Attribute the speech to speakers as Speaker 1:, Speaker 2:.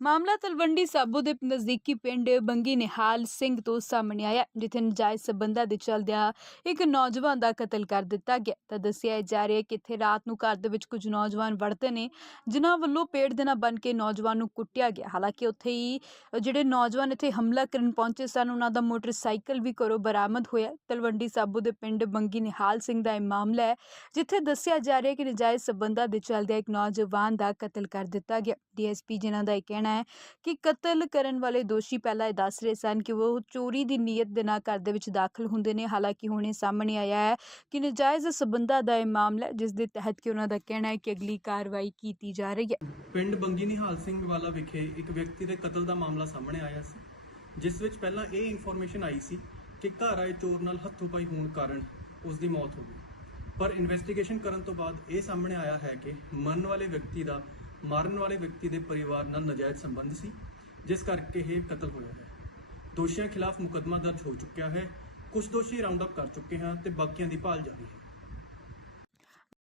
Speaker 1: ਮਾਮਲਾ ਤਲਵੰਡੀ ਸਾਬੋ ਦੇ ਨਜ਼ਦੀਕੀ ਪਿੰਡ ਬੰਗੀ ਨਿਹਾਲ ਸਿੰਘ ਤੋਂ ਸਾਹਮਣੇ ਆਇਆ, ਜਿੱਥੇ ਨਜਾਇਜ਼ ਸਬੰਧਾਂ ਦੇ ਚਲਦਿਆਂ ਇੱਕ ਨੌਜਵਾਨ ਦਾ ਕਤਲ ਕਰ ਦਿੱਤਾ ਗਿਆ। ਤਾਂ ਦੱਸਿਆ ਜਾ ਰਿਹਾ ਕਿ ਇੱਥੇ ਰਾਤ ਨੂੰ ਘਰ ਦੇ ਵਿੱਚ ਕੁਝ ਨੌਜਵਾਨ ਵੜਦੇ ਨੇ, ਜਿਨ੍ਹਾਂ ਵੱਲੋਂ ਪੇੜ ਦੇ ਨਾਲ ਬਨ ਕੇ ਨੌਜਵਾਨ ਨੂੰ ਕੁੱਟਿਆ ਗਿਆ। ਹਾਲਾਂਕਿ ਉੱਥੇ ਹੀ ਜਿਹੜੇ ਨੌਜਵਾਨ ਇੱਥੇ ਹਮਲਾ ਕਰਨ ਪਹੁੰਚੇ ਸਨ, ਉਹਨਾਂ ਦਾ ਮੋਟਰਸਾਈਕਲ ਵੀ ਘਰੋਂ ਬਰਾਮਦ ਹੋਇਆ। ਤਲਵੰਡੀ ਸਾਬੋ ਦੇ ਪਿੰਡ ਬੰਗੀ ਨਿਹਾਲ ਸਿੰਘ ਦਾ ਇਹ ਮਾਮਲਾ ਹੈ, ਜਿੱਥੇ ਦੱਸਿਆ ਜਾ ਰਿਹਾ ਕਿ ਨਜਾਇਜ਼ ਸਬੰਧਾਂ ਦੇ ਚਲਦਿਆਂ ਇੱਕ ਨੌਜਵਾਨ ਦਾ ਕਤਲ ਕਰ ਦਿੱਤਾ ਗਿਆ। ਡੀਐਸਪੀ ਜਿਨ੍ਹਾਂ ਦਾ ਇਹ ਕਹਿਣਾ ਹੈ ਕਿ ਕਤਲ ਕਰਨ ਵਾਲੇ ਦੋਸ਼ੀ ਪਹਿਲਾਂ ਇਹ ਦੱਸ ਰਹੇ ਸਨ ਕਿ ਉਹ ਚੋਰੀ ਦੀ ਨੀਅਤ ਦੇ ਨਾਲ ਘਰ ਦੇ ਵਿੱਚ ਦਾਖਲ ਹੁੰਦੇ ਨੇ। ਹਾਲਾਂਕਿ ਹੁਣ ਇਹ ਸਾਹਮਣੇ ਆਇਆ ਹੈ ਕਿ ਨਜਾਇਜ਼ ਸਬੰਧਾਂ ਦਾ ਇਹ ਮਾਮਲਾ ਜਿਸ ਦੇ ਤਹਿਤ ਕਿ ਉਹਨਾਂ ਦਾ ਕਹਿਣਾ ਹੈ ਕਿ ਅਗਲੀ ਕਾਰਵਾਈ ਕੀਤੀ ਜਾ ਰਹੀ ਹੈ।
Speaker 2: ਪਿੰਡ ਬੰਗੀ ਨਿਹਾਲ ਸਿੰਘ ਵਾਲਾ ਵਿਖੇ ਇੱਕ ਵਿਅਕਤੀ ਦੇ ਕਤਲ ਦਾ ਮਾਮਲਾ ਸਾਹਮਣੇ ਆਇਆ ਸੀ, ਜਿਸ ਵਿੱਚ ਪਹਿਲਾਂ ਇਹ ਇਨਫੋਰਮੇਸ਼ਨ ਆਈ ਸੀ ਕਿ ਘਰ ਆਏ ਚੋਰ ਨਾਲ ਹੱਥੋਂ ਪਾਈ ਹੋਣ ਕਾਰਨ ਉਸ ਦੀ ਮੌਤ ਹੋ ਗਈ। ਪਰ ਇਨਵੈਸਟੀਗੇਸ਼ਨ ਕਰਨ ਤੋਂ ਬਾਅਦ ਇਹ ਸਾਹਮਣੇ ਆਇਆ ਹੈ ਕਿ ਮਰਨ ਵਾਲੇ ਵਿਅਕਤੀ ਦਾ ਮਾਰਨ ਵਾਲੇ ਵਿਅਕਤੀ ਦੇ ਪਰਿਵਾਰ ਨਾਲ ਨਜਾਇਜ਼ ਸੰਬੰਧ ਸੀ, ਜਿਸ ਕਰਕੇ ਇਹ ਕਤਲ ਹੋਇਆ ਹੈ। ਦੋਸ਼ੀਆਂ ਖਿਲਾਫ ਮੁਕੱਦਮਾ ਦਰਜ ਹੋ ਚੁੱਕਿਆ ਹੈ। ਕੁਝ ਦੋਸ਼ੀ ਰਾਉਂਡ ਅਪ ਕਰ ਚੁੱਕੇ ਹਨ ਤੇ ਬਾਕੀਆਂ ਦੀ ਭਾਲ ਜਾਰੀ ਹੈ।